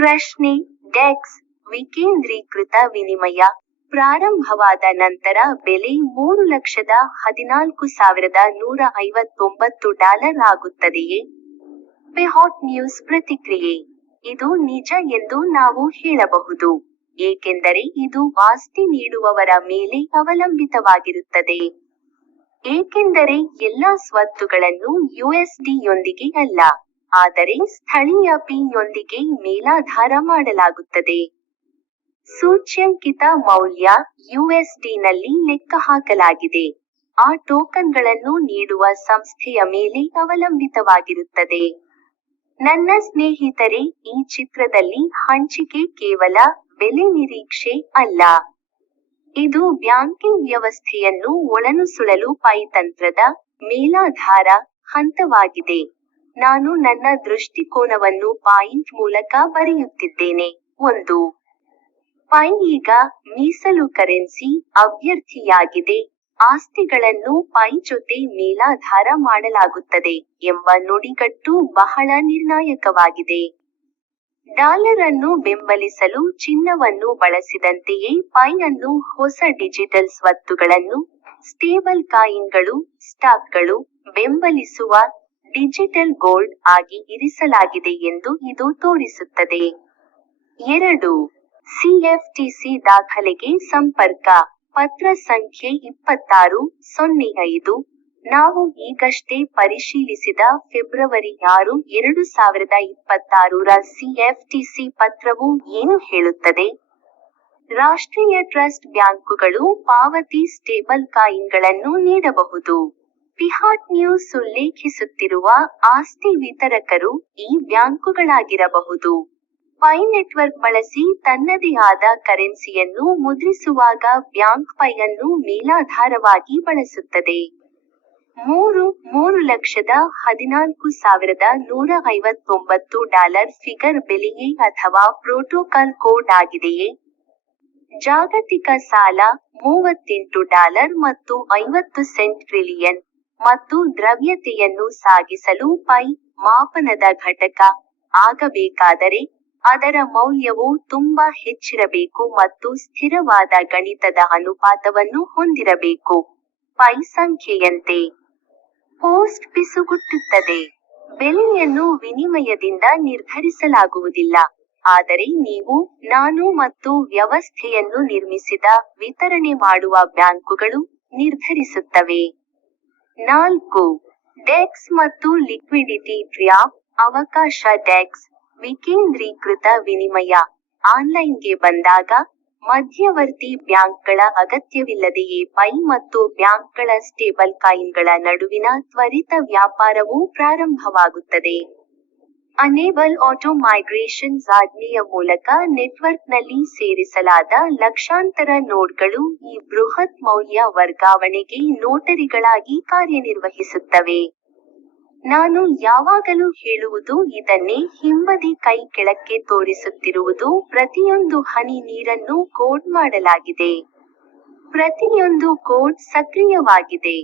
ಪ್ರಶ್ನೆ: ಡೆಕ್ಸ್ ವಿಕೇಂದ್ರೀಕೃತ ವಿನಿಮಯ ಪ್ರಾರಂಭವಾದ ನಂತರ ಬೆಲೆ $3,14,159 ಆಗುತ್ತದೆಯೇ? ಹಾಟ್ ನ್ಯೂಸ್ ಪ್ರತಿಕ್ರಿಯೆ: ಇದು ನಿಜ ಎಂದು ನಾವು ಹೇಳಬಹುದು, ಏಕೆಂದರೆ ಇದು ಆಸ್ತಿ ನೀಡುವವರ ಮೇಲೆ ಅವಲಂಬಿತವಾಗಿರುತ್ತದೆ. ಏಕೆಂದರೆ ಎಲ್ಲಾ ಸ್ವತ್ತುಗಳನ್ನು USD ಯೊಂದಿಗೆ ಅಲ್ಲ, ಆದರೆ ಸ್ಥಳೀಯ ಯೊಂದಿಗೆ ಮೇಲಾಧಾರ ಮಾಡಲಾಗುತ್ತದೆ. ಸೂಚ್ಯಂಕಿತ ಮೌಲ್ಯ USD-ನಲ್ಲಿ ಲೆಕ್ಕಹಾಕಲಾಗಿದೆ, ಆ ಟೋಕನ್ಗಳನ್ನು ನೀಡುವ ಸಂಸ್ಥೆಯ ಮೇಲೆ ಅವಲಂಬಿತವಾಗಿರುತ್ತದೆ. ನನ್ನ ಸ್ನೇಹಿತರೆ, ಈ ಚಿತ್ರದಲ್ಲಿ ಹಂಚಿಕೆ ಕೇವಲ ಬೆಲೆ ನಿರೀಕ್ಷೆ ಅಲ್ಲ. ಇದು ಬ್ಯಾಂಕಿಂಗ್ ವ್ಯವಸ್ಥೆಯನ್ನು ಒಳನುಸುಳಲು ತಂತ್ರದ ಮೇಲಾಧಾರ ಹಂತವಾಗಿದೆ. ನಾನು ನನ್ನ ದೃಷ್ಟಿಕೋನವನ್ನು ಪಾಯಿಂಟ್ ಮೂಲಕ ಬರೆಯುತ್ತಿದ್ದೇನೆ. 1. ಈಗ ಮೀಸಲು ಕರೆನ್ಸಿ ಅಭ್ಯರ್ಥಿಯಾಗಿದೆ, ಆಸ್ತಿಗಳನ್ನು ಜೊತೆ ಮೇಲಾಧಾರ ಮಾಡಲಾಗುತ್ತದೆ ಎಂಬ ನುಡಿಗಟ್ಟು ಬಹಳ ನಿರ್ಣಾಯಕವಾಗಿದೆ. ಡಾಲರ್ ಅನ್ನು ಬೆಂಬಲಿಸಲು ಚಿನ್ನವನ್ನು ಬಳಸಿದಂತೆಯೇ ಅನ್ನು ಹೊಸ ಡಿಜಿಟಲ್ ಸ್ವತ್ತುಗಳನ್ನು, ಸ್ಟೇಬಲ್ ಕಾಯಿನ್ಗಳು, ಸ್ಟಾಕ್ಗಳು, ಬೆಂಬಲಿಸುವ ಡಿಜಿಟಲ್ ಗೋಲ್ಡ್ ಆಗಿ ಇರಿಸಲಾಗಿದೆ ಎಂದು ಇದು ತೋರಿಸುತ್ತದೆ. 2. CFTC ದಾಖಲೆಗೆ ಸಂಪರ್ಕ ಪತ್ರ ಸಂಖ್ಯೆ 26-05. ನಾವು ಈಗಷ್ಟೇ ಪರಿಶೀಲಿಸಿದ ಫೆಬ್ರವರಿ 6, 2026ರ CFTC ಪತ್ರವು ಏನು ಹೇಳುತ್ತದೆ? ರಾಷ್ಟ್ರೀಯ ಟ್ರಸ್ಟ್ ಬ್ಯಾಂಕುಗಳು ಪಾವತಿ ಸ್ಟೇಬಲ್ ಕಾಯಿನ್ಗಳನ್ನು ನೀಡಬಹುದು. ಹಾಟ್ ನ್ಯೂಸ್ ಉಲ್ಲೇಖಿಸುತ್ತಿರುವ ಆಸ್ತಿ ವಿತರಕರು ಈ ಬ್ಯಾಂಕುಗಳಾಗಿರಬಹುದು. ನೆಟ್ವರ್ಕ್ ಬಳಸಿ ತನ್ನದೇ ಆದ ಕರೆನ್ಸಿಯನ್ನು ಮುದ್ರಿಸುವಾಗ ಬ್ಯಾಂಕ್ ಅನ್ನು ಮೇಲಾಧಾರವಾಗಿ ಬಳಸುತ್ತದೆ. 3,14,159 ಫಿಗರ್ ಬೆಲೆಯೇ ಅಥವಾ ಪ್ರೋಟೋಕಾಲ್ ಕೋಡ್ ಆಗಿದೆಯೇ? ಜಾಗತಿಕ ಸಾಲ $38 ಮತ್ತು 50 ಸೆಂಟ್ ಟ್ರಿಲಿಯನ್, ಮತ್ತು ದ್ರವ್ಯತೆಯನ್ನು ಸಾಗಿಸಲು ಮಾಪನದ ಘಟಕ ಆಗಬೇಕಾದರೆ, ಅದರ ಮೌಲ್ಯವು ತುಂಬಾ ಹೆಚ್ಚಿರಬೇಕು ಮತ್ತು ಸ್ಥಿರವಾದ ಗಣಿತದ ಅನುಪಾತವನ್ನು ಹೊಂದಿರಬೇಕು. ಸಂಖ್ಯೆಯಂತೆ ಪೋಸ್ಟ್ ಪಿಸುಗುಟ್ಟುತ್ತದೆ. ಬೆಲೆಯನ್ನು ವಿನಿಮಯದಿಂದ ನಿರ್ಧರಿಸಲಾಗುವುದಿಲ್ಲ, ಆದರೆ ನೀವು, ನಾನು ಮತ್ತು ವ್ಯವಸ್ಥೆಯನ್ನು ನಿರ್ಮಿಸಿದ ವಿತರಣೆ ಮಾಡುವ ಬ್ಯಾಂಕುಗಳು ನಿರ್ಧರಿಸುತ್ತವೆ. 4. ಡೆಕ್ಸ್ ಮತ್ತು ಲಿಕ್ವಿಡಿಟಿ ಟ್ರ್ಯಾಪ್ ಅವಕಾಶ ಡೆಕ್ಸ್ ವಿಕೇಂದ್ರೀಕೃತ ವಿನಿಮಯ ಆನ್ಲೈನ್ಗೆ ಬಂದಾಗ, ಮಧ್ಯವರ್ತಿ ಬ್ಯಾಂಕ್ಗಳ ಅಗತ್ಯವಿಲ್ಲದೆಯೇ ಮತ್ತು ಬ್ಯಾಂಕ್ಗಳ ಸ್ಟೇಬಲ್ ಕಾಯಿನ್ಗಳ ನಡುವಿನ ತ್ವರಿತ ವ್ಯಾಪಾರವು ಪ್ರಾರಂಭವಾಗುತ್ತದೆ. ಅನೇಬಲ್ ಆಟೋ ಮೈಗ್ರೇಷನ್ಸ್ ಆಜ್ಞೆಯ ಮೂಲಕ ನೆಟ್ವರ್ಕ್ನಲ್ಲಿ ಸೇರಿಸಲಾದ ಲಕ್ಷಾಂತರ ನೋಡ್ಗಳು ಈ ಬೃಹತ್ ಮೌಲ್ಯ ವರ್ಗಾವಣೆಗೆ ನೋಟರಿಗಳಾಗಿ ಕಾರ್ಯನಿರ್ವಹಿಸುತ್ತವೆ. ನಾನು ಯಾವಾಗಲೂ ಹೇಳುವುದು ಇದನ್ನೇ: ಹಿಂಬದಿ ಕೈ ಕೆಳಕ್ಕೆ ತೋರಿಸುತ್ತಿರುವುದು ಪ್ರತಿಯೊಂದು ಹನಿ ನೀರನ್ನು ಕೋಡ್ ಮಾಡಲಾಗಿದೆ. ಪ್ರತಿಯೊಂದು ಕೋಡ್ ಸಕ್ರಿಯವಾಗಿದೆ.